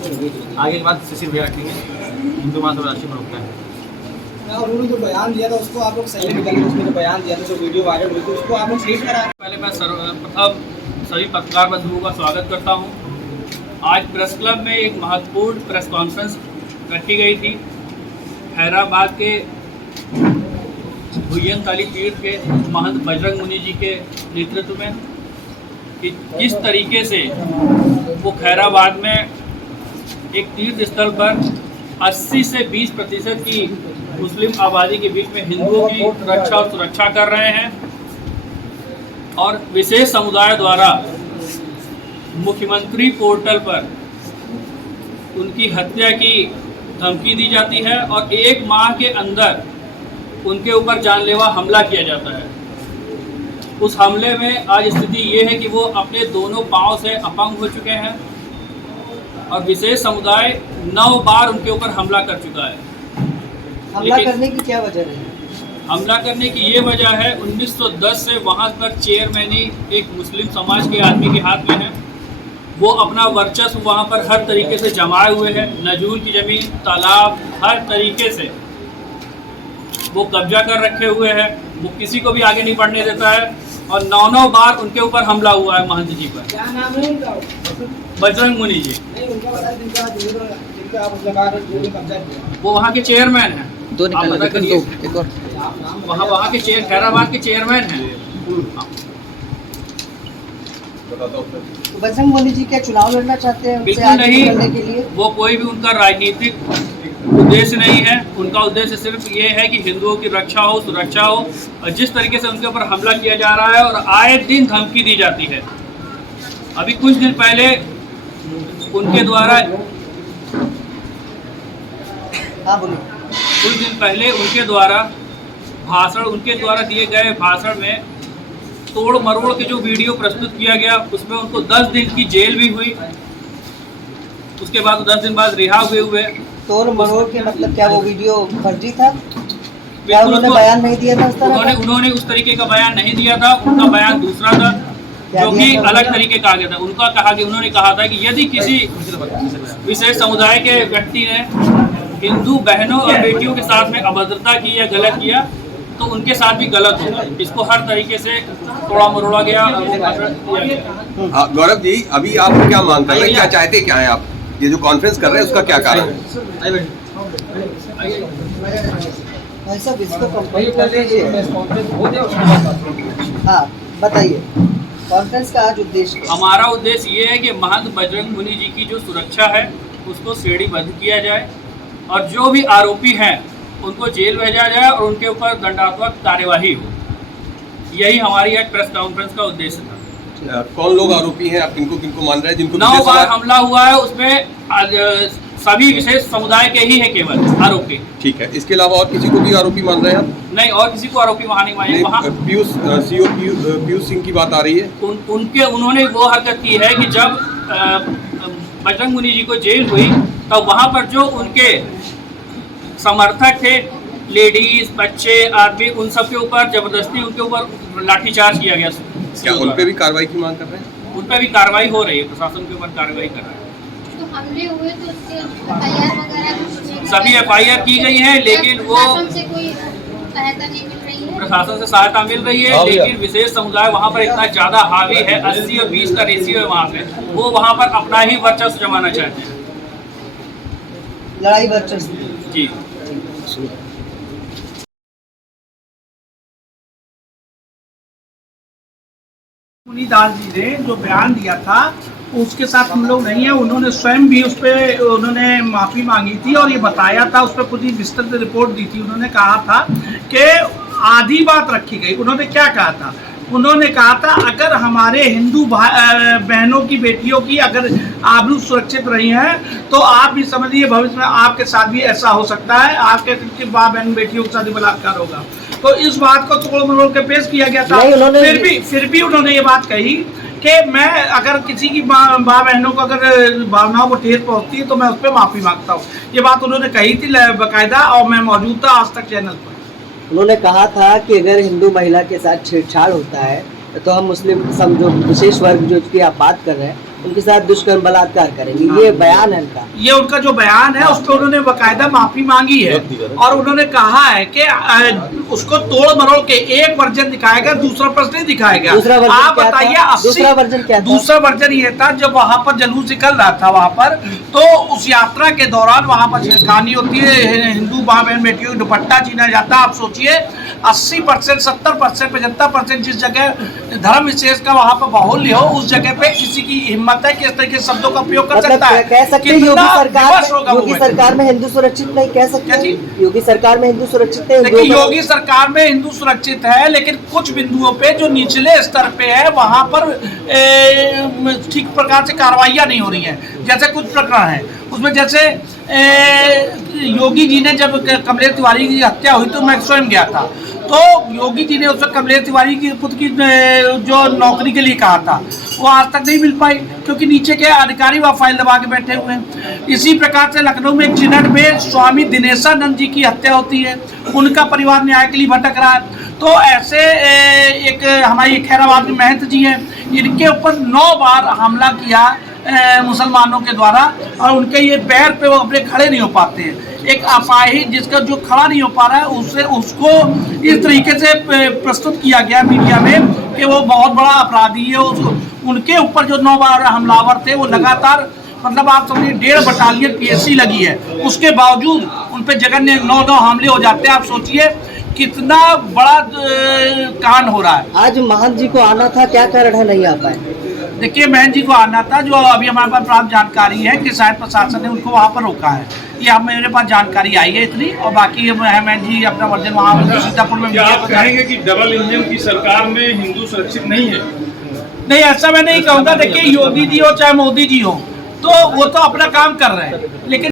आगे के बाद शिशिर भैया रखेंगे, हिंदू महासभा राष्ट्रीय प्रवक्ता है। और उन्होंने जो बयान दिया था उसको आप लोग सही निकालिए, उसमें जो बयान दिया था, जो वीडियो वायरल हुई थी, उसको आप लोग सही करा। पहले मैं सर्वप्रथम सभी पत्रकार बंधुओं का स्वागत करता हूं। आज प्रेस क्लब में एक महत्वपूर्ण प्रेस कॉन्फ्रेंस रखी गई थी। हैदराबाद के भुजंगताली तीर्थ के महंत बजरंग मुनि जी के नेतृत्व में कि किस तरीके से वो खैराबाद में एक तीर्थ स्थल पर 80 से 20% की मुस्लिम आबादी के बीच में हिंदुओं की रक्षा और सुरक्षा कर रहे हैं और विशेष समुदाय द्वारा मुख्यमंत्री पोर्टल पर उनकी हत्या की धमकी दी जाती है और 1 माह के अंदर उनके ऊपर जानलेवा हमला किया जाता है। उस हमले में आज स्थिति ये है कि वो अपने दोनों पांव से अपंग हो चुके हैं और विशेष समुदाय 9 बार उनके ऊपर हमला कर चुका है। हमला करने की क्या वजह है? हमला करने की ये वजह है 1910 से वहाँ पर चेयरमैनी एक मुस्लिम समाज के आदमी के हाथ में है। वो अपना वर्चस्व वहाँ पर हर तरीके से जमाए हुए हैं। नजूल की ज़मीन, तालाब, हर तरीके से वो कब्जा कर रखे हुए हैं। वो किसी को भी आगे नहीं बढ़ने देता है और 9 बार उनके ऊपर हमला हुआ है महंत जी पर। क्या नाम है उनका? बजरंग मुनि जी। नहीं, उनका बता, जिनका आप लगा रहे हो, जो कब्जा किया। वो वहाँ के चेयरमैन हैं। दो निकाल आप पता करिए। एक और वहाँ के खैराबाद के चेयरमैन हैं। बजरंग मुनि जी क्या चुनाव लड़ना चाहते हैं? बिल्कुल नहीं, वो कोई भी उनका राजनीतिक उद्देश्य नहीं है। उनका उद्देश्य सिर्फ ये है कि हिंदुओं की रक्षा हो, सुरक्षा हो। और जिस तरीके से उनके ऊपर हमला किया जा रहा है और आए दिन धमकी दी जाती है। अभी कुछ दिन पहले उनके द्वारा उनके द्वारा दिए गए भाषण में तोड़ मरोड़ के जो वीडियो प्रस्तुत किया गया, उसमें उनको 10 दिन की जेल भी हुई। उसके बाद 10 दिन बाद रिहा हुए। तोड़ मरोड़ के मतलब क्या वो वीडियो फर्जी था? क्या उन्होंने बयान नहीं दिया था उस तरह? उन्होंने उस तरीके का बयान नहीं दिया था। उनका बयान दूसरा था जो कि अलग तरीके का आ गया था। उन्होंने कहा था कि यदि किसी विशेष समुदाय के व्यक्ति ने हिंदू बहनों और बेटियों के साथ में अभद्रता की या गलत किया तो उनके साथ भी गलत होगा। इसको हर तरीके से तोड़ा मरोड़ा गया और किया गया। गौरव जी, अभी आप क्या मांग कर रहे हैं, क्या चाहते क्या हैं आप? ये जो कॉन्फ्रेंस कर रहे हैं उसका क्या कारण है? हाँ, बताइए कॉन्फ्रेंस का आज उद्देश्य। हमारा उद्देश्य ये है कि महंत बजरंग मुनि जी की जो सुरक्षा है उसको श्रेणीबद्ध किया जाए और जो भी आरोपी हैं उनको जेल भेजा जाए और उनके ऊपर दंडात्मक कार्यवाही हो। यही हमारी आज प्रेस कॉन्फ्रेंस का उद्देश्य था। कौन लोग आरोपी हैं? आप किनको किनको मान रहे हैं? जिनको 9 बार हमला हुआ है उसमें सभी विशेष समुदाय के ही है केवल आरोपी। ठीक है, इसके अलावा और किसी को भी आरोपी मान रहे हैं आप? नहीं, और किसी को आरोपी वहाँ नहीं माने। वहाँ पीयूष सिंह की बात आ रही है। उन्होंने वो हरकत की है कि जब बजरंग मुनि जी को जेल हुई तब वहाँ पर जो उनके समर्थक थे, लेडीज, बच्चे, आदमी, उन सब के ऊपर जबरदस्ती उनके ऊपर लाठीचार्ज किया गया। क्या उन पे भी कार्रवाई की मांग कर रहे हैं? उन पे भी कार्रवाई हो रही है, प्रशासन के ऊपर कार्रवाई कर रहा है। तो हमले हुए तो उसके FIR वगैरह सभी FIR की गई है, लेकिन वो प्रशासन से कोई सहायता नहीं मिल रही है। प्रशासन से सहायता मिल रही है, लेकिन विशेष समुदाय वहाँ पर इतना ज़्यादा हावी है, 80 और 20 का रेशियो है वहाँ पे। वो वहाँ पर अपना ही वर्चस्व जमाना चाहते हैं। लड़ाई वर्चस्व जी। मुनीदास जी ने जो बयान दिया था उसके साथ हम लोग नहीं है। उन्होंने स्वयं भी उस पर उन्होंने माफ़ी मांगी थी और ये बताया था, उस पर पूरी विस्तृत रिपोर्ट दी थी। उन्होंने कहा था कि आधी बात रखी गई। उन्होंने क्या कहा था? उन्होंने कहा था अगर हमारे हिंदू बहनों की, बेटियों की अगर आबरू सुरक्षित रही हैं तो आप भी समझिए भविष्य में आपके साथ भी ऐसा हो सकता है, आपके माँ बहन बेटियों के साथ भी बलात्कार होगा। तो इस बात को तोड़ मरोड़ के पेश किया गया था। फिर भी उन्होंने ये बात कही कि मैं अगर किसी की माँ बहनों को अगर भावनाओं को ठेस पहुँचती है तो मैं उस पर माफ़ी मांगता हूँ। ये बात उन्होंने कही थी बाकायदा, और मैं मौजूद था आज तक चैनल पर। उन्होंने कहा था कि अगर हिंदू महिला के साथ छेड़छाड़ होता है तो हम मुस्लिम समझो विशेष वर्ग जो की आप बात कर रहे हैं उनके साथ दुष्कर्म बलात्कार करेंगे, ये बयान है उनका। ये उनका जो बयान है उस पर उन्होंने बाकायदा माफी मांगी है और उन्होंने कहा है कि उसको तोड़ मरोड़ के एक वर्जन दिखाएगा, दूसरा वर्जन नहीं दिखाएगा। आप बताइए, दूसरा वर्जन क्या था? दूसरा वर्जन ये था जब वहाँ पर जुलूस निकल रहा था वहाँ पर, तो उस यात्रा के दौरान वहाँ पर छेड़खानी होती है, हिंदू माँ बहन बेटियों की दुपट्टा छीना जाता है। आप सोचिए 80%, 70%, 75% जिस जगह धर्म विशेष का वहाँ पर बाहुल्य हो, उस जगह पे किसी की हिम्मत है कि इस तरह के शब्दों का प्रयोग कर सकता है। कह सकते हैं योगी सरकार में हिंदू सुरक्षित नहीं, कह सकते हैं योगी सरकार में हिंदू सुरक्षित है। देखिए, योगी सरकार में हिंदू सुरक्षित है, लेकिन कुछ बिंदुओं पे जो निचले स्तर पे है वहाँ पर ठीक प्रकार से कार्रवाइयाँ नहीं हो रही हैं। जैसे कुछ प्रकरण है उसमें, जैसे योगी जी ने जब कमलेश तिवारी की हत्या हुई तो मैं स्वयं गया था, तो योगी जी ने उस वक्त कमलेश तिवारी की पुत्र की जो नौकरी के लिए कहा था वो आज तक नहीं मिल पाई, क्योंकि नीचे के अधिकारी वहाँ फाइल दबा के बैठे हुए हैं। इसी प्रकार से लखनऊ में चिनट में स्वामी दिनेशानंद जी की हत्या होती है, उनका परिवार न्याय के लिए भटक रहा है। तो ऐसे एक हमारी खैराबाद में महंत जी हैं, इनके ऊपर 9 बार हमला किया मुसलमानों के द्वारा, और उनके ये पैर पे वो अपने खड़े नहीं हो पाते हैं। एक अपाहिज जिसका जो खड़ा नहीं हो पा रहा है उससे उसको इस तरीके से प्रस्तुत किया गया मीडिया में कि वो बहुत बड़ा अपराधी है। उनके ऊपर जो 9 बार हमलावर थे वो लगातार, मतलब आप समझिए 1.5 बटालियन पीएससी लगी है, उसके बावजूद उन पे जगन्य 9 हमले हो जाते हैं। आप सोचिए कितना बड़ा कांड हो रहा है। आज महंत जी को आना था, क्या कारण है नहीं आ पाए? देखिए, महंत जी को आना था, जो अभी हमारे पास प्राप्त जानकारी है कि शायद प्रशासन ने उनको वहाँ पर रोका है। ये अब मेरे पास जानकारी आई है इतनी, और बाकी महंत जी अपना वर्जन वहाँ सीतापुर में। क्या आप कहेंगे कि डबल इंजन की सरकार में हिंदू सुरक्षित नहीं है? नहीं, ऐसा मैं नहीं कहूँगा। देखिए, योगी जी हो चाहे मोदी जी हो, तो वो तो अपना काम कर रहे हैं, लेकिन